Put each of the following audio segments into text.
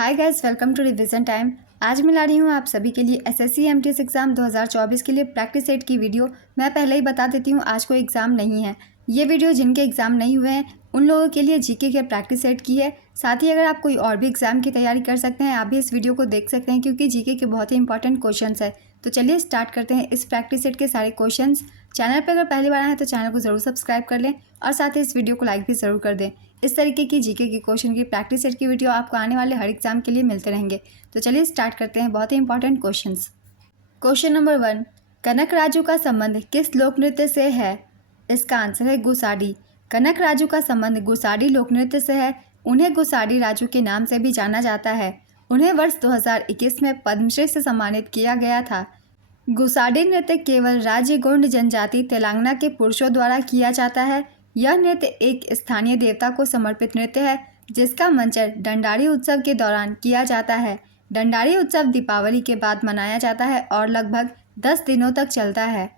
Hi guys, welcome to revision time. आज मैं ला रही हूँ आप सभी के लिए एसएससी एमटीएस एग्ज़ाम 2024 के लिए प्रैक्टिस सेट की वीडियो। मैं पहले ही बता देती हूँ, आज कोई एग्ज़ाम नहीं है। ये वीडियो जिनके एग्ज़ाम नहीं हुए हैं उन लोगों के लिए जीके के प्रैक्टिस सेट की है। साथ ही अगर आप कोई और भी एग्ज़ाम की तैयारी कर सकते हैं, आप भी इस वीडियो को देख सकते हैं क्योंकि जीके के बहुत ही इंपॉर्टेंट क्वेश्चन है। तो चलिए स्टार्ट करते हैं इस प्रैक्टिस सेट के सारे क्वेश्चन। चैनल पर अगर पहली बार आए तो चैनल को ज़रूर सब्सक्राइब कर लें और साथ ही इस वीडियो को लाइक भी ज़रूर कर दें। इस तरीके की जीके के क्वेश्चन की प्रैक्टिस सेट की वीडियो आपको आने वाले हर एग्जाम के लिए मिलते रहेंगे। तो चलिए स्टार्ट करते हैं बहुत ही इंपॉर्टेंट क्वेश्चंस। क्वेश्चन नंबर 1, कनक राजू का संबंध किस लोक नृत्य से है? इसका आंसर है गुसाडी। कनक राजू का संबंध गुसाडी लोक नृत्य से है। उन्हें गुसाडी राजू के नाम से भी जाना जाता है। उन्हें वर्ष 2021 में पद्मश्री से सम्मानित किया गया था। गुसाडी नृत्य केवल राज्य गोंड जनजाति तेलंगाना के पुरुषों द्वारा किया जाता है। यह नृत्य एक स्थानीय देवता को समर्पित नृत्य है जिसका मंचन डंडारी उत्सव के दौरान किया जाता है। डंडारी उत्सव दीपावली के बाद मनाया जाता है और लगभग 10 दिनों तक चलता है।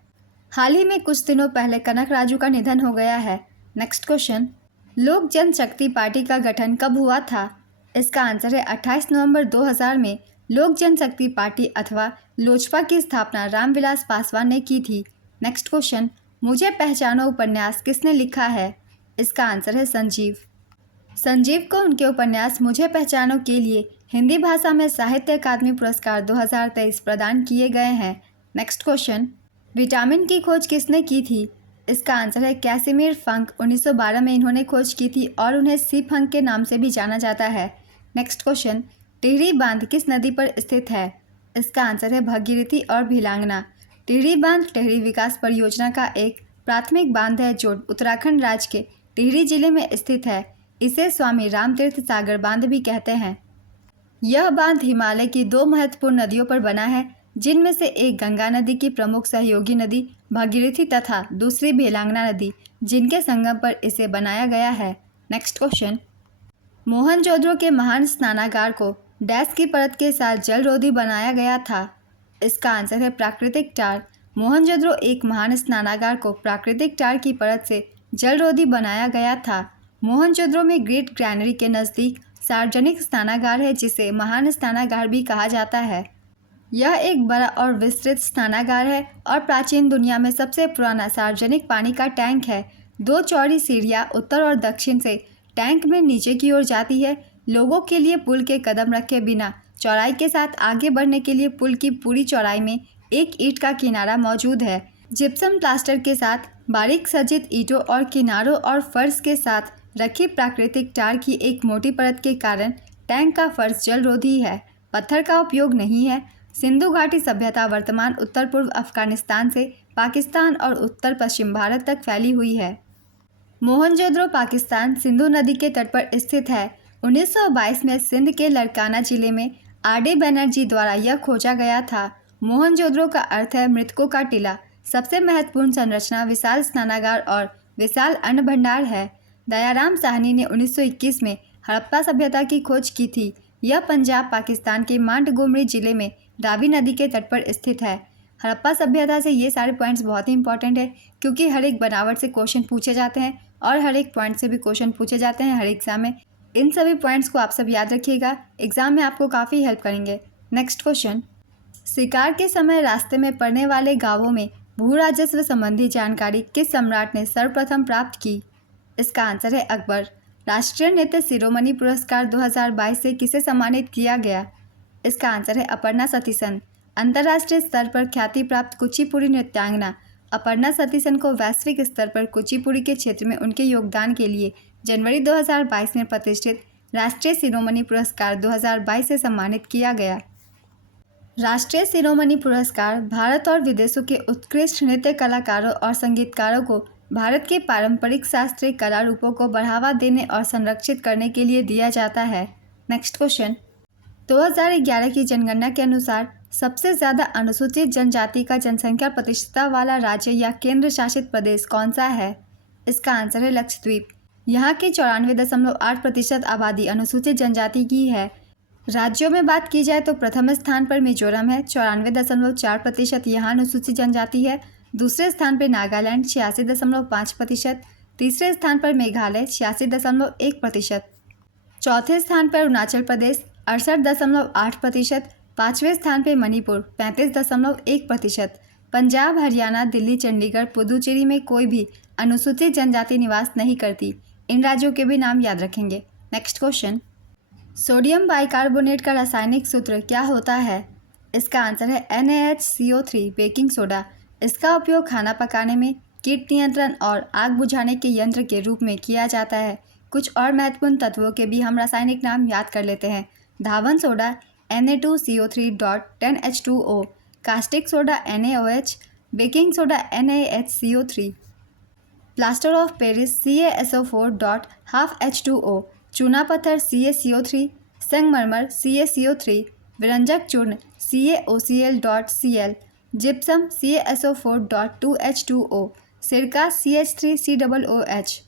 हाल ही में कुछ दिनों पहले कनक राजू का निधन हो गया है। नेक्स्ट क्वेश्चन, लोक जनशक्ति पार्टी का गठन कब हुआ था? इसका आंसर है 28 नवंबर 2000 में लोक जनशक्ति पार्टी अथवा लोजपा की स्थापना रामविलास पासवान ने की थी। नेक्स्ट क्वेश्चन, मुझे पहचानो उपन्यास किसने लिखा है? इसका आंसर है संजीव। संजीव को उनके उपन्यास मुझे पहचानो के लिए हिंदी भाषा में साहित्य अकादमी पुरस्कार 2023 प्रदान किए गए हैं। नेक्स्ट क्वेश्चन, विटामिन की खोज किसने की थी? इसका आंसर है कैसिमिर फंक। 1912 में इन्होंने खोज की थी और उन्हें सी फंक के नाम से भी जाना जाता है। नेक्स्ट क्वेश्चन, टिहरी बांध किस नदी पर स्थित है? इसका आंसर है भगीरथी और भिलांगना। टिहरी बांध टिहरी विकास परियोजना का एक प्राथमिक बांध है जो उत्तराखंड राज्य के टिहरी जिले में स्थित है। इसे स्वामी रामतीर्थ सागर बांध भी कहते हैं। यह बांध हिमालय की 2 महत्वपूर्ण नदियों पर बना है जिनमें से एक गंगा नदी की प्रमुख सहयोगी नदी भगीरथी तथा दूसरी भिलांगना नदी जिनके संगम पर इसे बनाया गया है। नेक्स्ट क्वेश्चन, मोहनजोदड़ो के महान स्नानागार को डैश की परत के साथ जलरोधी बनाया गया था? इसका आंसर है प्राकृतिक टार। मोहनजोदड़ो एक महान स्नानागार को प्राकृतिक टार की परत से जलरोधी बनाया गया था। मोहनजोदड़ो में ग्रेट ग्रैनरी के नज़दीक सार्वजनिक स्नानागार है जिसे महान स्नानागार भी कहा जाता है। यह एक बड़ा और विस्तृत स्नानागार है और प्राचीन दुनिया में सबसे पुराना सार्वजनिक पानी का टैंक है। 2 चौड़ी सीढ़ियाँ उत्तर और दक्षिण से टैंक में नीचे की ओर जाती है। लोगों के लिए पुल के कदम रखे बिना चौड़ाई के साथ आगे बढ़ने के लिए पुल की पूरी चौड़ाई में एक ईंट का किनारा मौजूद है। जिप्सम प्लास्टर के साथ बारीक सज्जित ईंटों और किनारों और फर्श के साथ रखी प्राकृतिक टार की एक मोटी परत के कारण टैंक का फर्श जलरोधी है। पत्थर का उपयोग नहीं है। सिंधु घाटी सभ्यता वर्तमान उत्तर पूर्व अफगानिस्तान से पाकिस्तान और उत्तर पश्चिम भारत तक फैली हुई है। मोहनजोदड़ो पाकिस्तान सिंधु नदी के तट पर स्थित है। 1922 में सिंध के लड़काना जिले में आर.डी. बनर्जी द्वारा यह खोजा गया था। मोहनजोदड़ो का अर्थ है मृतकों का टीला। सबसे महत्वपूर्ण संरचना विशाल स्नानागार और विशाल अन्न भंडार है। दयाराम साहनी ने 1921 में हड़प्पा सभ्यता की खोज की थी। यह पंजाब पाकिस्तान के मांडगोमरी जिले में रावी नदी के तट पर स्थित है। हड़प्पा सभ्यता से ये सारे पॉइंट्स बहुत ही इंपॉर्टेंट है क्योंकि हर एक बनावट से क्वेश्चन पूछे जाते हैं और हर एक पॉइंट से भी क्वेश्चन पूछे जाते हैं हर एग्जाम में। इन सभी पॉइंट्स को आप सब याद रखिएगा, एग्जाम में आपको काफ़ी हेल्प करेंगे। नेक्स्ट क्वेश्चन, शिकार के समय रास्ते में पड़ने वाले गांवों में भू राजस्व संबंधी जानकारी किस सम्राट ने सर्वप्रथम प्राप्त की? इसका आंसर है अकबर। राष्ट्रीय नृत्य शिरोमणि पुरस्कार 2022 से किसे सम्मानित किया गया? इसका आंसर है अपर्णा सतीसन। अंतर्राष्ट्रीय स्तर पर ख्याति प्राप्त कुचिपुड़ी नृत्यांगना अपर्णा सतीसन को वैश्विक स्तर पर कुचिपुड़ी के क्षेत्र में उनके योगदान के लिए जनवरी 2022 में प्रतिष्ठित राष्ट्रीय शिरोमणि पुरस्कार 2022 से सम्मानित किया गया। राष्ट्रीय शिरोमणि पुरस्कार भारत और विदेशों के उत्कृष्ट नृत्य कलाकारों और संगीतकारों को भारत के पारंपरिक शास्त्रीय कला रूपों को बढ़ावा देने और संरक्षित करने के लिए दिया जाता है। नेक्स्ट क्वेश्चन, 2011 की जनगणना के अनुसार सबसे ज़्यादा अनुसूचित जनजाति का जनसंख्या प्रतिशतता वाला राज्य या केंद्र शासित प्रदेश कौन सा है? इसका आंसर है लक्षद्वीप। यहाँ की 94.8% आबादी अनुसूचित जनजाति की है। राज्यों में बात की जाए तो प्रथम स्थान पर मिजोरम है, 94.4% यहाँ अनुसूचित जनजाति है। दूसरे स्थान पर नागालैंड 86.5%। तीसरे स्थान पर मेघालय 86.1%। चौथे स्थान पर अरुणाचल प्रदेश 68.8%। पाँचवें स्थान पे मणिपुर 35.1%। पंजाब, हरियाणा, दिल्ली, चंडीगढ़, पुदुचेरी में कोई भी अनुसूचित जनजाति निवास नहीं करती। इन राज्यों के भी नाम याद रखेंगे। नेक्स्ट क्वेश्चन, सोडियम बाइकार्बोनेट का रासायनिक सूत्र क्या होता है? इसका आंसर है NaHCO3 बेकिंग सोडा। इसका उपयोग खाना पकाने में, कीट नियंत्रण और आग बुझाने के यंत्र के रूप में किया जाता है। कुछ और महत्वपूर्ण तत्वों के भी हम रासायनिक नाम याद कर लेते हैं। धावन soda Na2CO3.10H2O, caustic soda NaOH, baking soda NaHCO3, plaster of Paris CaSO4.12H2O, चूना पत्थर CaCO3, संगमरमर CaCO3, विरंजक चूर्ण CaOCl.Cl, जिप्सम CaSO4.2H2O, सिरका CH3COOH,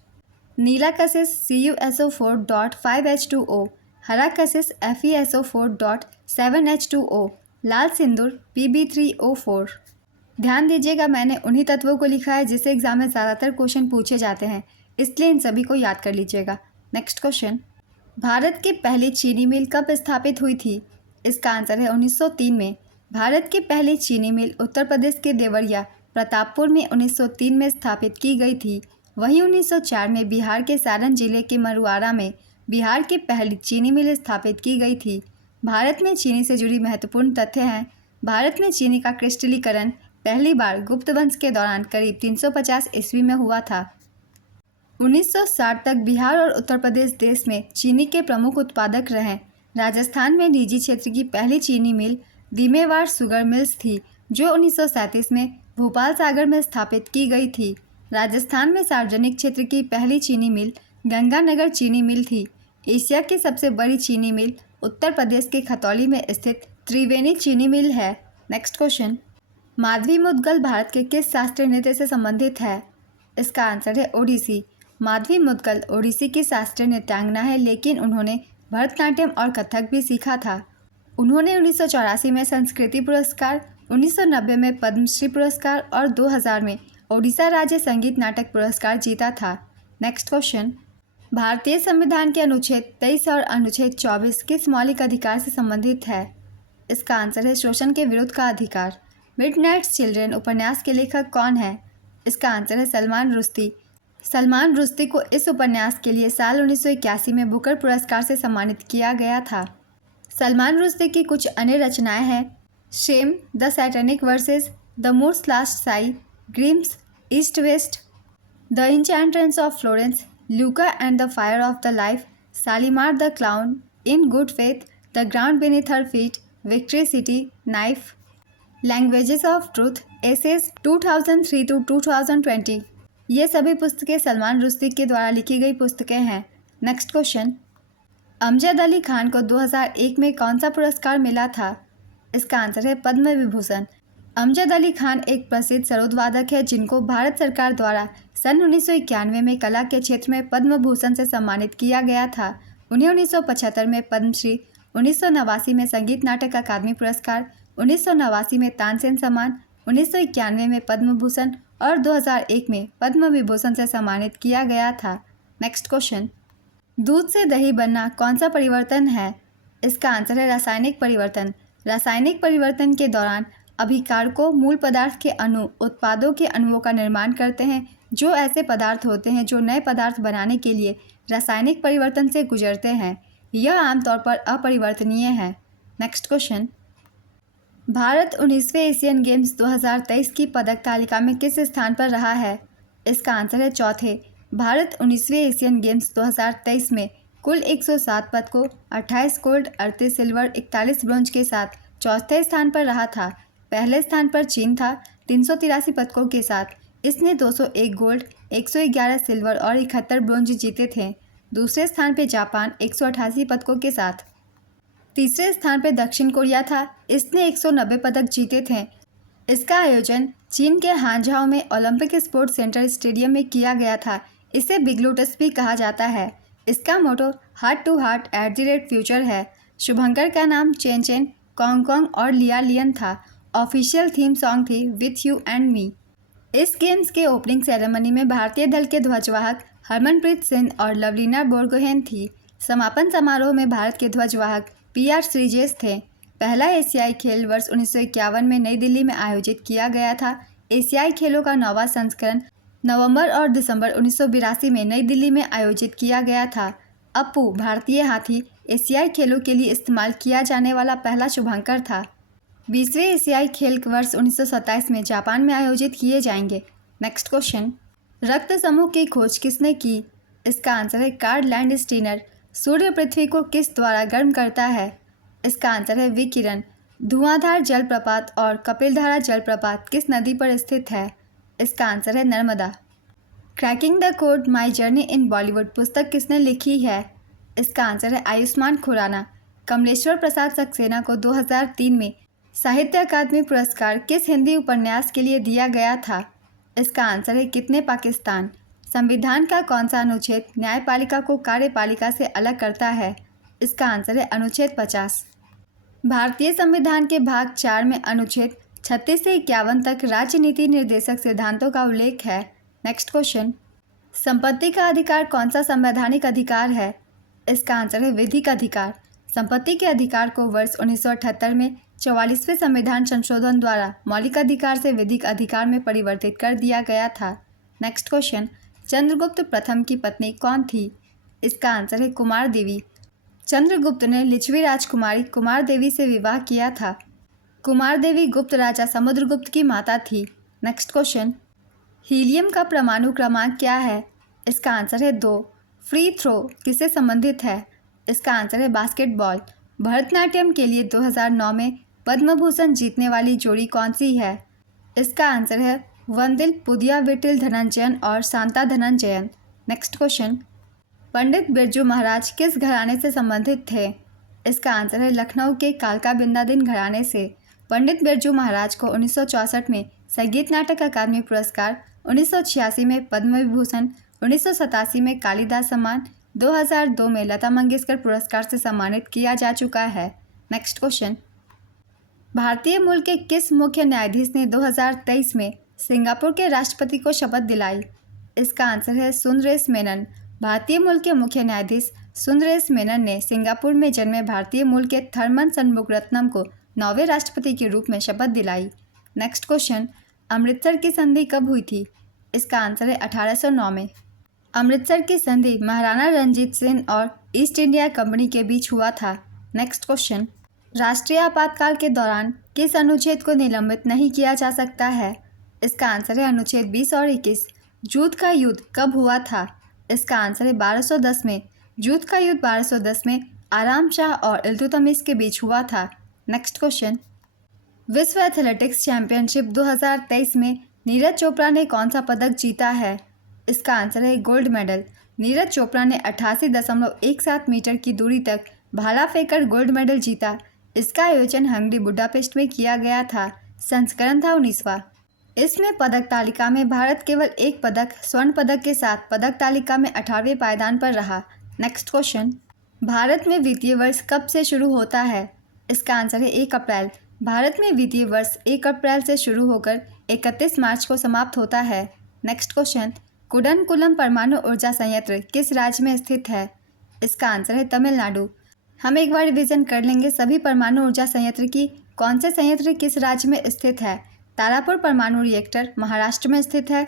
नीला कशिश CuSO4.5H2O, हरा कशिश FeSO4.7H2O, लाल सिंदूर Pb3O4। ध्यान दीजिएगा, मैंने उन्हीं तत्वों को लिखा है जिससे एग्जाम में ज़्यादातर क्वेश्चन पूछे जाते हैं, इसलिए इन सभी को याद कर लीजिएगा। नेक्स्ट क्वेश्चन, भारत की पहली चीनी मिल कब स्थापित हुई थी? इसका आंसर है 1903 में। भारत की पहली चीनी मिल उत्तर प्रदेश के देवरिया प्रतापपुर में 1903 में स्थापित की गई थी। वहीं 1904 में बिहार के सारण जिले के मरुआरा में बिहार की पहली चीनी मिल स्थापित की गई थी। भारत में चीनी से जुड़ी महत्वपूर्ण तथ्य हैं। भारत में चीनी का क्रिस्टलीकरण पहली बार गुप्त वंश के दौरान करीब 350 ईस्वी में हुआ था। 1960 तक बिहार और उत्तर प्रदेश देश में चीनी के प्रमुख उत्पादक रहे। राजस्थान में निजी क्षेत्र की पहली चीनी मिल दीमेवार शुगर मिल्स थी, जो 1937 में भोपाल सागर में स्थापित की गई थी। राजस्थान में सार्वजनिक क्षेत्र की पहली चीनी मिल गंगानगर चीनी मिल थी। एशिया की सबसे बड़ी चीनी मिल उत्तर प्रदेश के खतौली में स्थित त्रिवेणी चीनी मिल है। नेक्स्ट क्वेश्चन, माधवी मुद्गल भारत के किस शास्त्रीय नृत्य से संबंधित है? इसका आंसर है ओडिसी। माधवी मुद्गल ओडिसी की शास्त्रीय नृत्यांगना है, लेकिन उन्होंने भरतनाट्यम और कथक भी सीखा था। उन्होंने 1984 में संस्कृति पुरस्कार, 1990 में पद्मश्री पुरस्कार और 2000 में ओडिशा राज्य संगीत नाटक पुरस्कार जीता था। नेक्स्ट क्वेश्चन, भारतीय संविधान के अनुच्छेद 23 और अनुच्छेद 24 किस मौलिक अधिकार से संबंधित है? इसका आंसर है शोषण के विरुद्ध का अधिकार। मिडनाइट चिल्ड्रन उपन्यास के लेखक कौन है? इसका आंसर है सलमान रुश्दी। सलमान रुश्दी को इस उपन्यास के लिए साल 1981 में बुकर पुरस्कार से सम्मानित किया गया था। सलमान रुश्दी की कुछ अन्य रचनाएं हैं shame, the satanic verses, the moor's last sigh, Grimus, east west, the enchantress of Florence, Luka and the fire of the life, Shalimar the clown, in good faith, the ground beneath her feet, victory city, knife, languages of truth, essays 2003 to 2020। ये सभी पुस्तकें सलमान रुश्दी के द्वारा लिखी गई पुस्तकें हैं। Next question, Amjad Ali Khan को 2001 में कौन सा पुरस्कार मिला था? इसका आंसर है पद्म विभूषण। अमजद अली खान एक प्रसिद्ध सरोद वादक है जिनको भारत सरकार द्वारा सन 1991 में कला के क्षेत्र में पद्म भूषण से सम्मानित किया गया था। उन्हें 1975 में पद्मश्री, 1989 में संगीत नाटक अकादमी पुरस्कार, 1989 में तानसेन सम्मान, 1991 में पद्म भूषण और 2001 में पद्म विभूषण से सम्मानित किया गया था। नेक्स्ट क्वेश्चन, दूध से दही बनना कौन सा परिवर्तन है? इसका आंसर है रासायनिक परिवर्तन। रासायनिक परिवर्तन के दौरान अभिकारकों मूल पदार्थ के अणु उत्पादों के अणुओं का निर्माण करते हैं, जो ऐसे पदार्थ होते हैं जो नए पदार्थ बनाने के लिए रासायनिक परिवर्तन से गुजरते हैं। यह आमतौर पर अपरिवर्तनीय है। नेक्स्ट क्वेश्चन, भारत 19वें एशियन गेम्स 2023 की पदक तालिका में किस स्थान पर रहा है? इसका आंसर है चौथे। भारत 19वें एशियन गेम्स 2023 में कुल 107 पदकों, 28 गोल्ड, 38 सिल्वर, 41 ब्रोंज के साथ चौथे स्थान पर रहा था। पहले स्थान पर चीन था 383 पदकों के साथ। इसने 201 गोल्ड, 111 सिल्वर और 71 ब्रोंज जीते थे। दूसरे स्थान पर जापान 188 पदकों के साथ। तीसरे स्थान पर दक्षिण कोरिया था, इसने 190 पदक जीते थे। इसका आयोजन चीन के हानझाओ में ओलंपिक स्पोर्ट्स सेंटर स्टेडियम में किया गया था। इसे बिग लोटस भी कहा जाता है। इसका मोटो हार्ट टू हार्ट @फ्यूचर है। शुभंकर का नाम चेन चेन, कॉन्ग कॉन्ग और लिया लियन था। ऑफिशियल थीम सॉन्ग थी विथ यू एंड मी। इस गेम्स के ओपनिंग सेरेमनी में भारतीय दल के ध्वजवाहक हरमनप्रीत सिंह और लवलीना बोरगोहेन थी। समापन समारोह में भारत के ध्वजवाहक PR श्रीजेश थे। पहला एशियाई खेल वर्ष 1951 में नई दिल्ली में आयोजित किया गया था। एशियाई खेलों का 9वां संस्करण नवंबर और दिसंबर 1982 में नई दिल्ली में आयोजित किया गया था। अप्पू भारतीय हाथी एशियाई खेलों के लिए इस्तेमाल किया जाने वाला पहला शुभंकर था। 20वें एशियाई खेल वर्ष 1927 में जापान में आयोजित किए जाएंगे। नेक्स्ट क्वेश्चन, रक्त समूह की खोज किसने की? इसका आंसर है कार्ल लैंडस्टीनर। सूर्य पृथ्वी को किस द्वारा गर्म करता है? इसका आंसर है विकिरण। धुआंधार जलप्रपात और कपिलधारा जलप्रपात किस नदी पर स्थित है? इसका आंसर है Narmada. Cracking the code my journey in Bollywood पुस्तक किसने लिखी है? इसका आंसर है आयुष्मान खुराना। कमलेश्वर प्रसाद सक्सेना को 2003 में साहित्य अकादमी पुरस्कार किस हिंदी उपन्यास के लिए दिया गया था? इसका आंसर है कितने पाकिस्तान। संविधान का कौन सा अनुच्छेद न्यायपालिका को कार्यपालिका से अलग करता है? इसका आंसर है अनुच्छेद 50। भारतीय संविधान के भाग 4 में अनुच्छेद 36 से 51 तक राज्य नीति निर्देशक सिद्धांतों का उल्लेख है। नेक्स्ट क्वेश्चन, संपत्ति का अधिकार कौन सा संवैधानिक अधिकार है? इसका आंसर है विधिक अधिकार। संपत्ति के अधिकार को वर्ष 1978 में 44वें संविधान संशोधन द्वारा मौलिक अधिकार से विधिक अधिकार में परिवर्तित कर दिया गया था। नेक्स्ट क्वेश्चन, चंद्रगुप्त प्रथम की पत्नी कौन थी? इसका आंसर है कुमार देवी। चंद्रगुप्त ने लिच्छवी राजकुमारी कुमार देवी से विवाह किया था। कुमार देवी गुप्त राजा समुद्रगुप्त की माता थी। नेक्स्ट क्वेश्चन, हीलियम का परमाणु क्रमांक क्या है? इसका आंसर है 2। फ्री थ्रो किससे संबंधित है? इसका आंसर है बास्केटबॉल। भरतनाट्यम के लिए 2009 में पद्म भूषण जीतने वाली जोड़ी कौन सी है? इसका आंसर है वंदिल पुदिया विटिल धनंजयन और शांता धनंजयन। नेक्स्ट क्वेश्चन, पंडित बिरजू महाराज किस घराने से संबंधित थे? इसका आंसर है लखनऊ के कालका बिंदादिन घराने से। पंडित बिरजू महाराज को 1964 में संगीत नाटक अकादमी पुरस्कार, 1986 में पद्म विभूषण, 1987 में कालिदास सम्मान, 2002 में लता मंगेशकर पुरस्कार से सम्मानित किया जा चुका है। नेक्स्ट क्वेश्चन, भारतीय मूल के किस मुख्य न्यायाधीश ने 2023 में सिंगापुर के राष्ट्रपति को शपथ दिलाई? इसका आंसर है सुंदरेश मेनन। भारतीय मूल के मुख्य न्यायाधीश सुंदरेश मेनन ने सिंगापुर में जन्मे भारतीय मूल के थर्मन षणमुगरत्नम को 9वें राष्ट्रपति के रूप में शपथ दिलाई। नेक्स्ट क्वेश्चन, अमृतसर की संधि कब हुई थी? इसका आंसर है 1809 में। अमृतसर की संधि महाराणा रंजीत सिंह और ईस्ट इंडिया कंपनी के बीच हुआ था। नेक्स्ट क्वेश्चन, राष्ट्रीय आपातकाल के दौरान किस अनुच्छेद को निलंबित नहीं किया जा सकता है? इसका आंसर है अनुच्छेद 20 और 21। जूत का युद्ध कब हुआ था? इसका आंसर है 1210 में। जूत का युद्ध 1210 में आराम शाह और इल्तुतमिश के बीच हुआ था। नेक्स्ट क्वेश्चन, विश्व एथलेटिक्स चैंपियनशिप 2023 में नीरज चोपड़ा ने कौन सा पदक जीता है? इसका आंसर है गोल्ड मेडल। नीरज चोपड़ा ने 88.17 मीटर की दूरी तक भाला फेंककर गोल्ड मेडल जीता। इसका आयोजन हंगरी बुडापेस्ट में किया गया था। संस्करण था 19वां। इसमें पदक तालिका में भारत केवल एक पदक स्वर्ण पदक के साथ पदक तालिका में 18वें पायदान पर रहा। नेक्स्ट क्वेश्चन, भारत में वित्तीय वर्ष कब से शुरू होता है? इसका आंसर है 1 अप्रैल। भारत में वित्तीय वर्ष 1 अप्रैल से शुरू होकर 31 मार्च को समाप्त होता है। नेक्स्ट क्वेश्चन, कुडनकुलम परमाणु ऊर्जा संयंत्र किस राज्य में स्थित है? इसका आंसर है तमिलनाडु। हम एक बार रिवीजन कर लेंगे सभी परमाणु ऊर्जा संयंत्र की। कौन से संयंत्र किस राज्य में स्थित है? तारापुर परमाणु रिएक्टर महाराष्ट्र में स्थित है।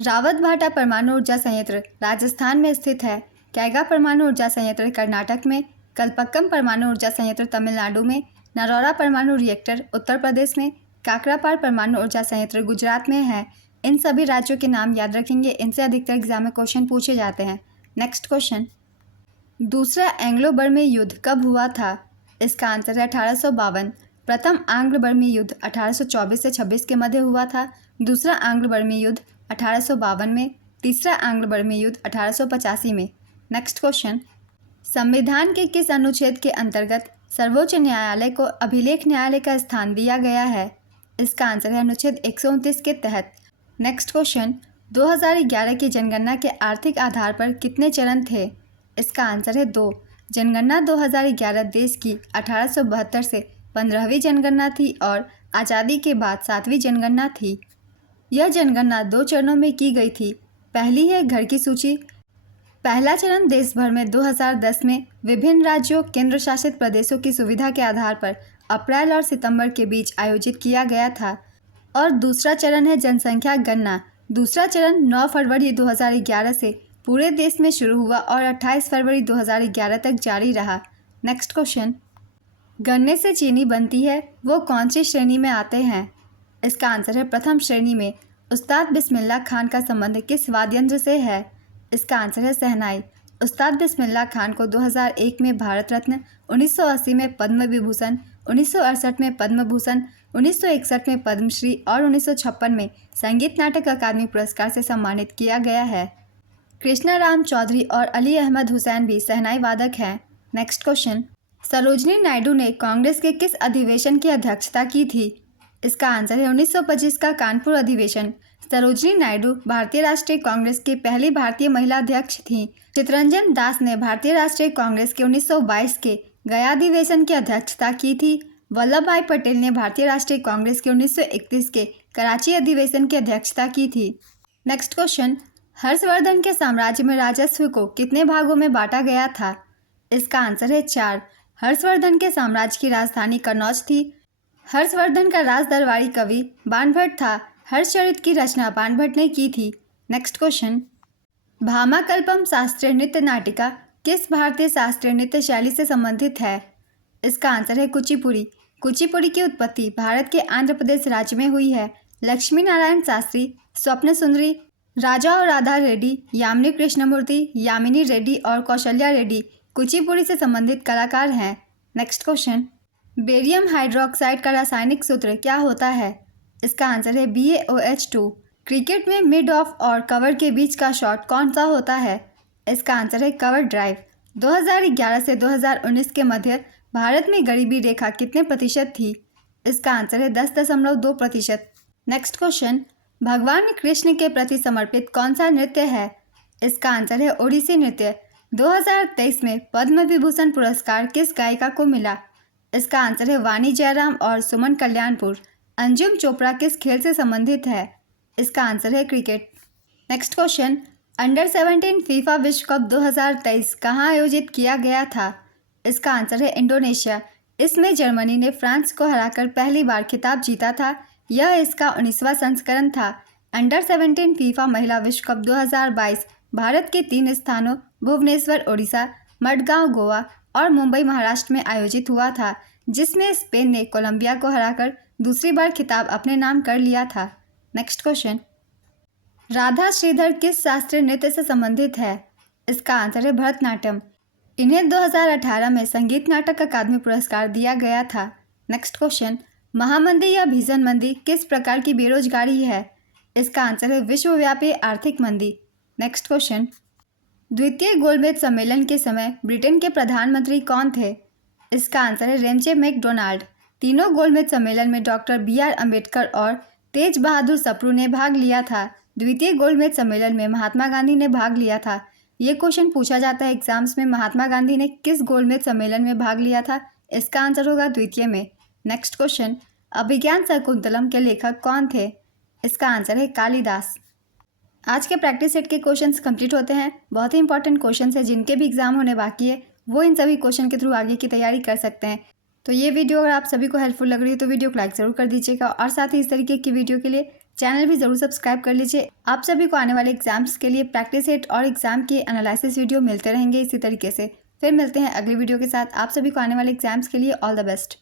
रावत भाटा परमाणु ऊर्जा संयंत्र राजस्थान में स्थित है। कैगा परमाणु ऊर्जा संयंत्र कर्नाटक में। कलपक्कम परमाणु ऊर्जा संयंत्र तमिलनाडु में। नरौरा परमाणु रिएक्टर उत्तर प्रदेश में। काकरापार परमाणु ऊर्जा संयंत्र गुजरात में है। इन सभी राज्यों के नाम याद रखेंगे, इनसे अधिकतर एग्जाम में क्वेश्चन पूछे जाते हैं। नेक्स्ट क्वेश्चन, दूसरा एंग्लो बर्मी युद्ध कब हुआ था? इसका आंसर है 1852। प्रथम आंग्ल बर्मी युद्ध 1824 से 26 के मध्य हुआ था। दूसरा आंग्ल बर्मी युद्ध 1852 में। तीसरा आंग्ल बर्मी युद्ध 1885 में। नेक्स्ट क्वेश्चन, संविधान के किस अनुच्छेद के अंतर्गत सर्वोच्च न्यायालय को अभिलेख न्यायालय का स्थान दिया गया है? इसका आंसर है अनुच्छेद 129 के तहत। नेक्स्ट क्वेश्चन, 2011 की जनगणना के आर्थिक आधार पर कितने चरण थे? इसका आंसर है 2। जनगणना 2011 देश की 1872 से 15वीं जनगणना थी और आज़ादी के बाद 7वीं जनगणना थी। यह जनगणना 2 चरणों में की गई थी। पहली है घर की सूची। पहला चरण देश भर में 2010 में विभिन्न राज्यों केंद्र शासित प्रदेशों की सुविधा के आधार पर अप्रैल और सितंबर के बीच आयोजित किया गया था। और दूसरा चरण है जनसंख्या गणना। दूसरा चरण 9 फरवरी 2011 से पूरे देश में शुरू हुआ और 28 फरवरी 2011 तक जारी रहा। नेक्स्ट क्वेश्चन, गन्ने से चीनी बनती है वो कौन सी श्रेणी में आते हैं? इसका आंसर है प्रथम श्रेणी में। उस्ताद बिस्मिल्लाह खान का संबंध किस वाद्ययंत्र से है? इसका आंसर है शहनाई। उस्ताद बिस्मिल्लाह खान को 2001 में भारत रत्न, 1980 में पद्म विभूषण, 1968 में पद्म भूषण, 1961 में पद्मश्री और 1956 में संगीत नाटक अकादमी पुरस्कार से सम्मानित किया गया है। कृष्णा राम चौधरी और अली अहमद हुसैन भी शहनाई वादक हैं। नेक्स्ट क्वेश्चन, सरोजनी नायडू ने कांग्रेस के किस अधिवेशन की अध्यक्षता की थी? इसका आंसर है 1925 का कानपुर अधिवेशन। सरोजनी नायडू भारतीय राष्ट्रीय कांग्रेस की पहली भारतीय महिला अध्यक्ष थीं। चितरंजन दास ने भारतीय राष्ट्रीय कांग्रेस के 1922 के गया अधिवेशन की अध्यक्षता की थी। वल्लभ भाई पटेल ने भारतीय राष्ट्रीय कांग्रेस के 1931 के कराची अधिवेशन की अध्यक्षता की थी। नेक्स्ट क्वेश्चन, हर्षवर्धन के साम्राज्य में राजस्व को कितने भागों में बांटा गया था? इसका आंसर है 4। हर्षवर्धन के साम्राज्य की राजधानी कन्नौज थी। हर्षवर्धन का राज दरबारी कवि बाणभट्ट था। हर्षचरित की रचना बाणभट्ट ने की थी। नेक्स्ट क्वेश्चन, भामाकल्पम शास्त्रीय नृत्य नाटिका किस भारतीय शास्त्रीय नृत्य शैली से संबंधित है? इसका आंसर है कुचिपुड़ी। कुचिपुड़ी की उत्पत्ति भारत के आंध्र प्रदेश राज्य में हुई है। लक्ष्मी नारायण शास्त्री, स्वप्न सुंदरी, राजा और राधा रेड्डी, यामिनी कृष्णमूर्ति, यामिनी रेड्डी और कौशल्या रेड्डी कुचिपुड़ी से संबंधित कलाकार हैं। नेक्स्ट क्वेश्चन, बेरियम हाइड्रोक्साइड का रासायनिक सूत्र क्या होता है? इसका आंसर है BaOH2। क्रिकेट में मिड ऑफ और कवर के बीच का शॉट कौन सा होता है? इसका आंसर है कवर ड्राइव। 2011 से 2019 के मध्य भारत में गरीबी रेखा कितने प्रतिशत थी? इसका आंसर है 10.2%। नेक्स्ट क्वेश्चन, भगवान कृष्ण के प्रति समर्पित कौन सा नृत्य है? इसका आंसर है ओडिसी नृत्य। 2023 में पद्म विभूषण पुरस्कार किस गायिका को मिला? इसका आंसर है वाणी जयराम और सुमन कल्याणपुर। अंजुम चोपड़ा किस खेल से संबंधित है? इसका आंसर है cricket. Next question, under 17 FIFA विश्व कप 2023 कहाँ आयोजित किया गया था? इसका आंसर है इंडोनेशिया। इसमें जर्मनी ने फ्रांस को हराकर पहली बार खिताब जीता था। यह इसका 19वां संस्करण था। अंडर 17 फीफा महिला विश्व कप 2022 भारत के 3 स्थानों भुवनेश्वर ओडिशा, मडगांव गोवा और मुंबई महाराष्ट्र में आयोजित हुआ था, जिसमें स्पेन ने कोलंबिया को हराकर दूसरी बार खिताब अपने नाम कर लिया था। नेक्स्ट क्वेश्चन, राधा श्रीधर किस शास्त्रीय नृत्य से संबंधित है? इसका आंसर है भरतनाट्यम। इन्हें 2018 में संगीत नाटक अकादमी पुरस्कार दिया गया था। नेक्स्ट क्वेश्चन, महामंदी या भीषण मंदी किस प्रकार की बेरोजगारी है? इसका आंसर है विश्वव्यापी आर्थिक मंदी। नेक्स्ट क्वेश्चन, द्वितीय गोलमेज सम्मेलन के समय ब्रिटेन के प्रधानमंत्री कौन थे? इसका आंसर है रेमजे मैकडोनाल्ड। तीनों गोलमेज सम्मेलन में डॉक्टर BR अम्बेडकर और तेज बहादुर सप्रू ने भाग लिया था। द्वितीय गोलमेज सम्मेलन में महात्मा गांधी ने भाग लिया था। ये क्वेश्चन पूछा जाता है एग्जाम्स में, महात्मा गांधी ने किस गोलमेज सम्मेलन में भाग लिया था? इसका आंसर होगा द्वितीय में। नेक्स्ट क्वेश्चन, अभिज्ञान शकुंतलम के लेखक कौन थे? इसका आंसर है कालिदास। आज के प्रैक्टिस सेट के क्वेश्चंस कंप्लीट होते हैं। बहुत ही इंपॉर्टेंट क्वेश्चंस है, जिनके भी एग्जाम होने बाकी है वो इन सभी क्वेश्चन के थ्रू आगे की तैयारी कर सकते हैं। तो ये वीडियो अगर आप सभी को हेल्पफुल लग रही है तो वीडियो को लाइक ज़रूर कर दीजिएगा और साथ ही इस तरीके की वीडियो के लिए चैनल भी ज़रूर सब्सक्राइब कर लीजिए। आप सभी को आने वाले एग्जाम्स के लिए प्रैक्टिस सेट और एग्जाम के एनालिसिस वीडियो मिलते रहेंगे इसी तरीके से। फिर मिलते हैं अगली वीडियो के साथ। आप सभी को आने वाले एग्जाम्स के लिए ऑल द बेस्ट।